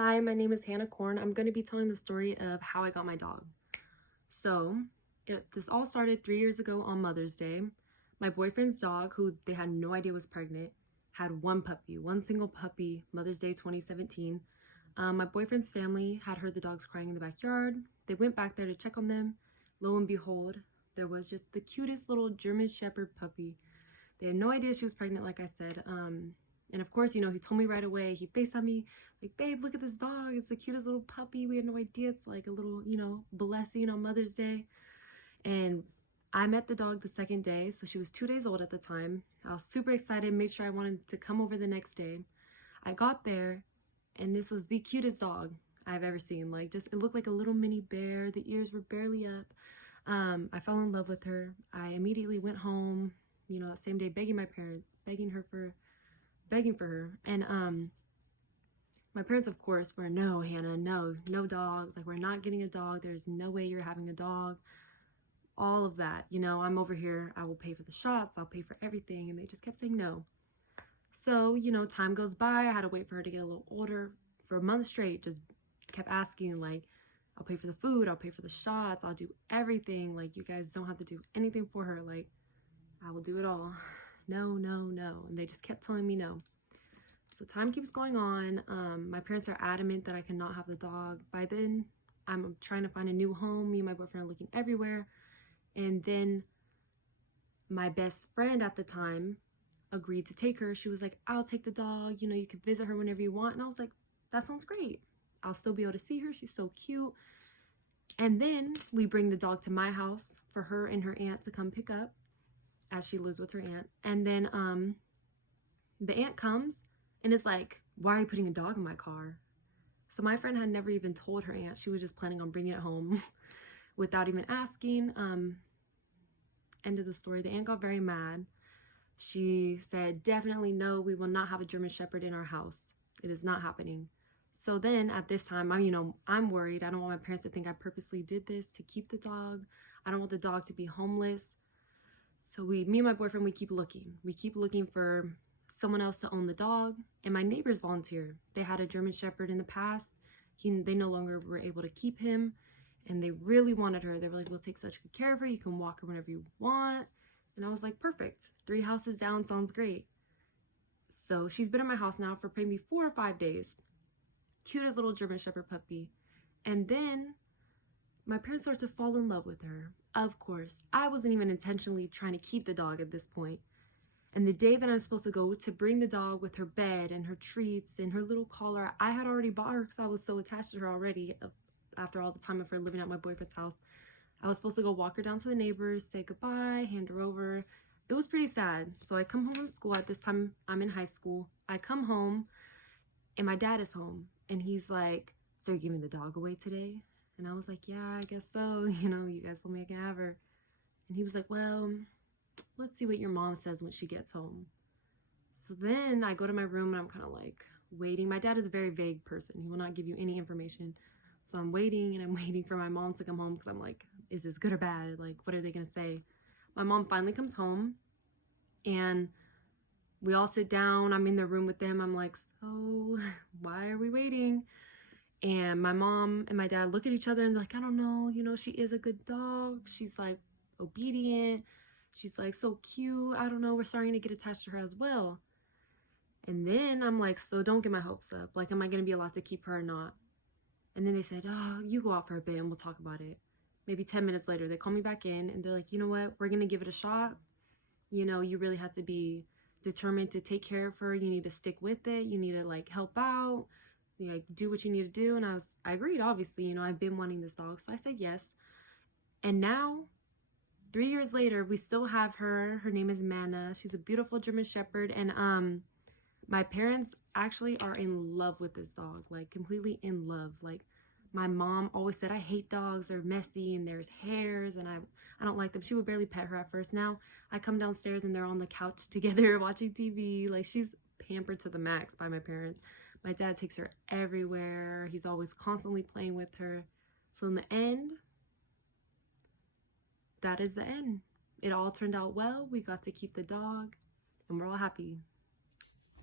Hi, my name is Hannah Korn. I'm going to be telling the story of how I got my dog. This all started 3 years ago on Mother's Day. My boyfriend's dog, who they had no idea was pregnant, had one single puppy, Mother's Day 2017. My boyfriend's family had heard the dogs crying in the backyard. They went back there to check on them. Lo and behold, there was just the cutest little German Shepherd puppy. They had no idea she was pregnant, like I said. And of course, he told me right away. He FaceTimed me, like, babe, look at this dog. It's the cutest little puppy. We had no idea. It's like a little, blessing on Mother's Day. And I met the dog the second day. So she was 2 days old at the time. I was super excited, made sure I wanted to come over the next day. I got there, and this was the cutest dog I've ever seen. Like, just, it looked like a little mini bear. The ears were barely up. I fell in love with her. I immediately went home, that same day, begging my parents, begging for her. And my parents, of course, were, no, Hannah, no dogs. Like, we're not getting a dog. There's no way you're having a dog. All of that, I'm over here. I will pay for the shots. I'll pay for everything. And they just kept saying no. So, time goes by. I had to wait for her to get a little older. For a month straight, just kept asking, like, I'll pay for the food. I'll pay for the shots. I'll do everything. Like, you guys don't have to do anything for her. Like, I will do it all. No. And they just kept telling me no. So time keeps going on. My parents are adamant that I cannot have the dog. By then, I'm trying to find a new home. Me and my boyfriend are looking everywhere. And then my best friend at the time agreed to take her. She was like, I'll take the dog. You can visit her whenever you want. And I was like, that sounds great. I'll still be able to see her. She's so cute. And then we bring the dog to my house for her and her aunt to come pick up, as she lives with her aunt. And then the aunt comes and is like, why are you putting a dog in my car? So my friend had never even told her aunt. She was just planning on bringing it home without even asking. End of the story. The aunt got very mad. She said, definitely no, we will not have a German Shepherd in our house. It is not happening. So then at this time, I'm worried. I don't want my parents to think I purposely did this to keep the dog. I don't want the dog to be homeless. So me and my boyfriend, we keep looking. We keep looking for someone else to own the dog. And my neighbors volunteer. They had a German Shepherd in the past. They no longer were able to keep him. And they really wanted her. They were like, we'll take such good care of her. You can walk her whenever you want. And I was like, perfect. 3 houses down sounds great. So she's been in my house now for maybe 4 or 5 days. Cutest little German Shepherd puppy. And then my parents started to fall in love with her. Of course, I wasn't even intentionally trying to keep the dog at this point. And the day that I'm supposed to go to bring the dog with her bed and her treats and her little collar, I had already bought her because I was so attached to her already after all the time of her living at my boyfriend's house. I was supposed to go walk her down to the neighbors, say goodbye, hand her over. It was pretty sad. So I come home from school. At this time, I'm in high school. I come home and my dad is home. And he's like, so you're giving the dog away today? And I was like, yeah, I guess so. You guys told me I can have her. And he was like, well, let's see what your mom says when she gets home. So then I go to my room and I'm kind of like waiting. My dad is a very vague person. He will not give you any information. So I'm waiting and I'm waiting for my mom to come home because I'm like, is this good or bad? Like, what are they going to say? My mom finally comes home and we all sit down. I'm in the room with them. I'm like, so why are we waiting? And my mom and my dad look at each other and they're like, I don't know. She is a good dog. She's like obedient. She's like so cute. I don't know. We're starting to get attached to her as well. And then I'm like, so don't get my hopes up. Like, am I going to be allowed to keep her or not? And then they said, oh, you go out for a bit and we'll talk about it. Maybe 10 minutes later, they call me back in and they're like, you know what? We're going to give it a shot. You really have to be determined to take care of her. You need to stick with it. You need to like help out. Do what you need to do. And I agreed, obviously. I've been wanting this dog. So I said yes. And now, 3 years later, we still have her. Her name is Mana. She's a beautiful German Shepherd. And my parents actually are in love with this dog, like completely in love. Like my mom always said, I hate dogs. They're messy and there's hairs and I don't like them. She would barely pet her at first. Now I come downstairs and they're on the couch together watching TV. Like she's pampered to the max by my parents. My dad takes her everywhere. He's always constantly playing with her. So in the end, that is the end. It all turned out well. We got to keep the dog and we're all happy.